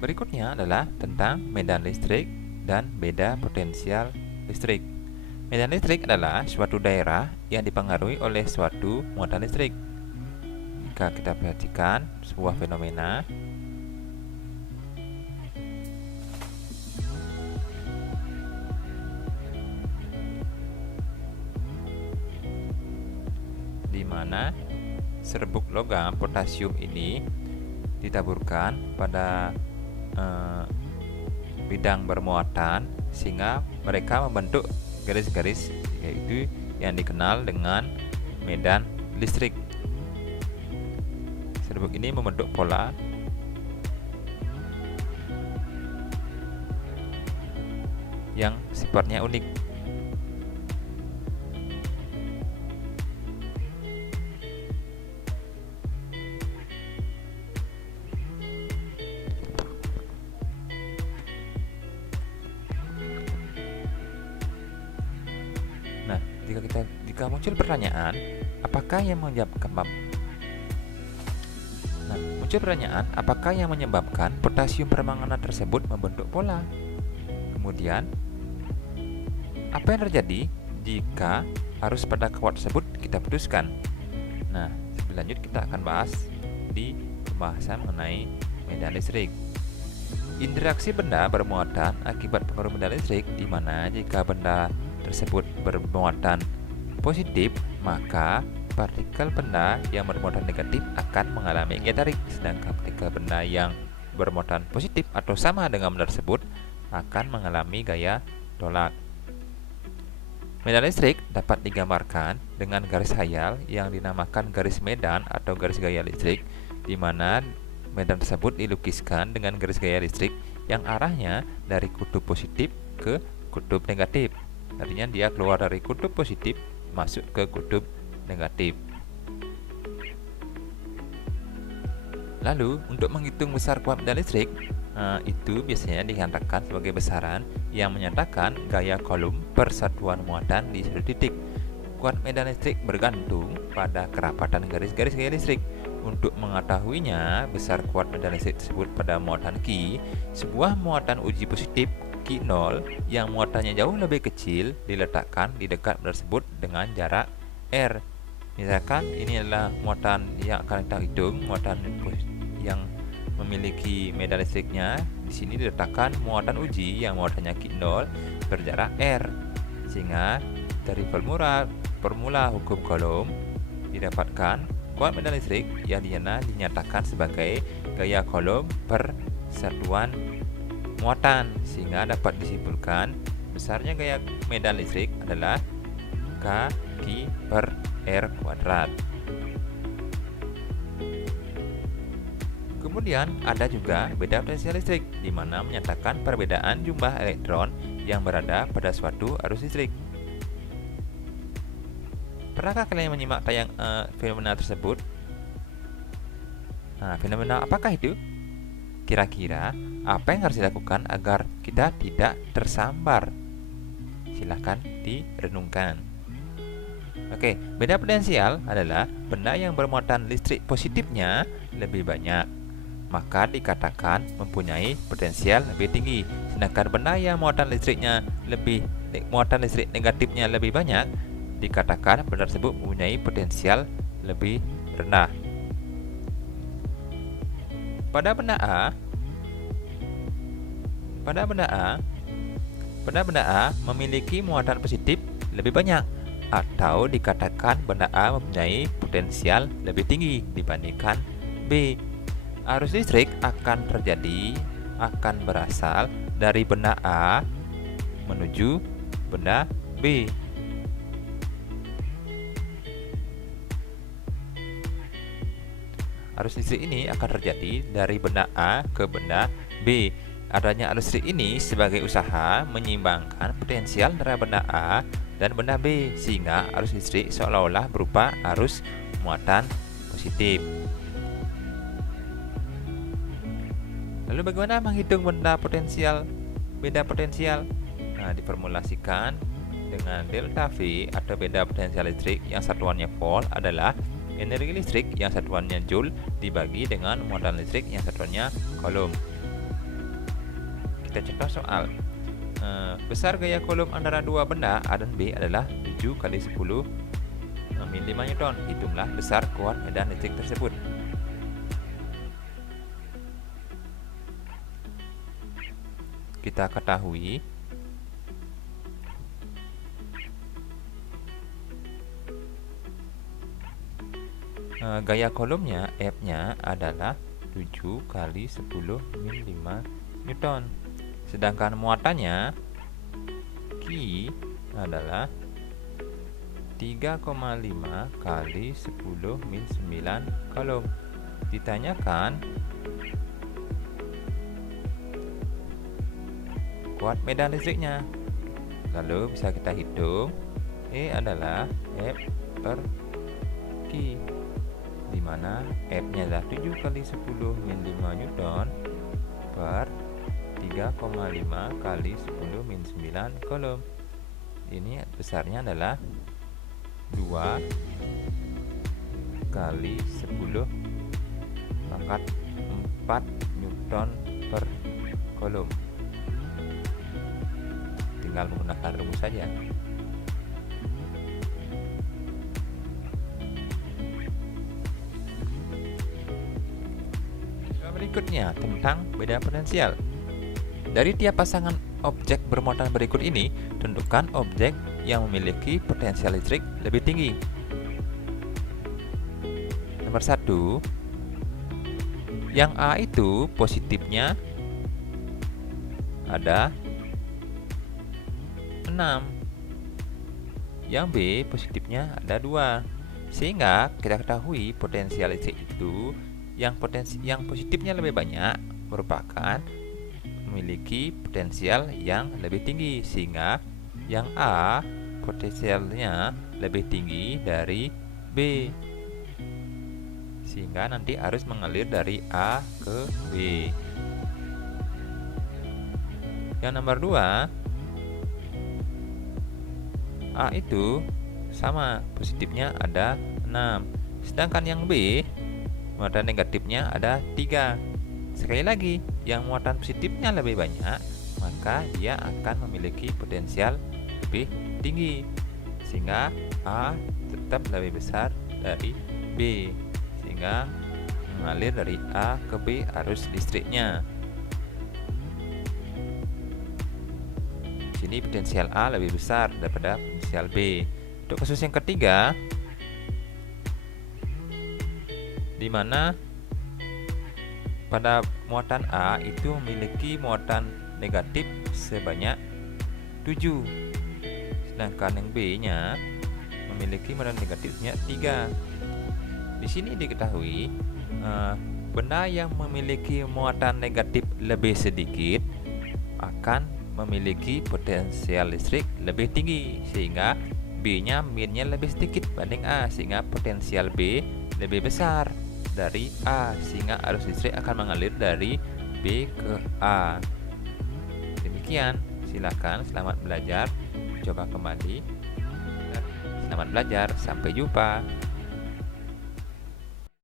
Berikutnya adalah tentang medan listrik dan beda potensial listrik. Medan listrik adalah suatu daerah yang dipengaruhi oleh suatu muatan listrik. Jika kita perhatikan sebuah fenomena, di mana serbuk logam potasium ini ditaburkan pada bidang bermuatan sehingga mereka membentuk garis-garis, yaitu yang dikenal dengan medan listrik. Serbuk ini membentuk pola yang sifatnya unik. Nah, jika muncul pertanyaan, apakah yang menyebabkan potasium permanganat tersebut membentuk pola? Kemudian, apa yang terjadi jika arus pada kawat tersebut kita putuskan? Nah, lebih lanjut kita akan bahas di pembahasan mengenai medan listrik. Interaksi benda bermuatan akibat pengaruh medan listrik, di mana jika benda tersebut bermuatan positif, maka partikel benda yang bermuatan negatif akan mengalami gaya tarik, sedangkan partikel benda yang bermuatan positif atau sama dengan benda tersebut akan mengalami gaya tolak. Medan listrik dapat digambarkan dengan garis khayal yang dinamakan garis medan atau garis gaya listrik, di mana medan tersebut dilukiskan dengan garis gaya listrik yang arahnya dari kutub positif ke kutub negatif. Artinya dia keluar dari kutub positif masuk ke kutub negatif. Lalu untuk menghitung besar kuat medan listrik, itu biasanya dikatakan sebagai besaran yang menyatakan gaya kolom per satuan muatan di suatu titik. Kuat medan listrik bergantung pada kerapatan garis-garis gaya listrik. Untuk mengetahuinya besar kuat medan listrik tersebut pada muatan Q, sebuah muatan uji positif Q0 yang muatannya jauh lebih kecil diletakkan di dekat benda tersebut dengan jarak R. Misalkan ini adalah muatan yang akan kita hitung, muatan yang memiliki medan listriknya. Di sini diletakkan muatan uji yang muatannya Q0 berjarak R, sehingga dari formula hukum Coulomb didapatkan kuat medan listrik yang dinyatakan sebagai gaya Coulomb per satuan muatan, sehingga dapat disimpulkan besarnya gaya medan listrik adalah K/Q per R kuadrat. Kemudian ada juga beda potensial listrik, di mana menyatakan perbedaan jumlah elektron yang berada pada suatu arus listrik. Pernahkah kalian menyimak tayang fenomena tersebut? Nah, fenomena apakah itu? Kira-kira apa yang harus dilakukan agar kita tidak tersambar? Silahkan direnungkan. Oke, beda potensial adalah benda yang bermuatan listrik positifnya lebih banyak, maka dikatakan mempunyai potensial lebih tinggi. Sedangkan benda yang muatan listrik negatifnya lebih banyak, dikatakan benda tersebut mempunyai potensial lebih rendah. Pada benda A memiliki muatan positif lebih banyak, atau dikatakan benda A mempunyai potensial lebih tinggi dibandingkan B. Arus listrik akan berasal dari benda A menuju benda B. Arus listrik ini akan terjadi dari benda A ke benda B. Adanya arus listrik ini sebagai usaha menyeimbangkan potensial antara benda A dan benda B, sehingga arus listrik seolah-olah berupa arus muatan positif. Lalu bagaimana menghitung beda potensial? Nah, diformulasikan dengan delta V atau beda potensial listrik yang satuannya volt adalah energi listrik yang satuannya joule dibagi dengan muatan listrik yang satuannya coulomb. Kita contoh soal. Besar gaya coulomb antara dua benda A dan B adalah 7 kali 10 min 5 Newton. Hitunglah besar kuat medan listrik tersebut. Kita ketahui gaya coulombnya F-nya adalah 7 kali 10 min 5 Newton. Sedangkan muatannya Q adalah 3,5 kali 10 min 9 coulomb. Ditanyakan kuat medan listriknya. Lalu bisa kita hitung E adalah F per Q, di mana F-nya adalah 7 kali 10 min 5 Newton per 3,5 kali 10 min 9 coulomb. Ini besarnya adalah 2 kali 10 pangkat 4 Newton per coulomb. Tinggal menggunakan rumus saja. Berikutnya tentang beda potensial. Dari tiap pasangan objek bermuatan berikut ini, tentukan objek yang memiliki potensial listrik lebih tinggi. Nomor 1, yang A itu positifnya ada 6, yang B positifnya ada 2. Sehingga kita ketahui potensial listrik itu yang positifnya lebih banyak merupakan memiliki potensial yang lebih tinggi, sehingga yang A potensialnya lebih tinggi dari B, sehingga nanti arus mengalir dari A ke B. Yang nomor 2, A itu sama, positifnya ada 6, sedangkan yang B muatan negatifnya ada 3. Sekali lagi, yang muatan positifnya lebih banyak, maka dia akan memiliki potensial lebih tinggi, sehingga A tetap lebih besar dari B, sehingga mengalir dari A ke B arus listriknya. Di sini potensial A lebih besar daripada potensial B. Untuk kasus yang ketiga, di mana pada muatan A itu memiliki muatan negatif sebanyak 7, sedangkan yang B-nya memiliki muatan negatifnya 3. Di sini diketahui benda yang memiliki muatan negatif lebih sedikit akan memiliki potensial listrik lebih tinggi, sehingga B-nya minnya lebih sedikit banding A, sehingga potensial B lebih besar dari A, sehingga arus listrik akan mengalir dari B ke A. Demikian, silakan, selamat belajar. Coba kembali. Selamat belajar, sampai jumpa.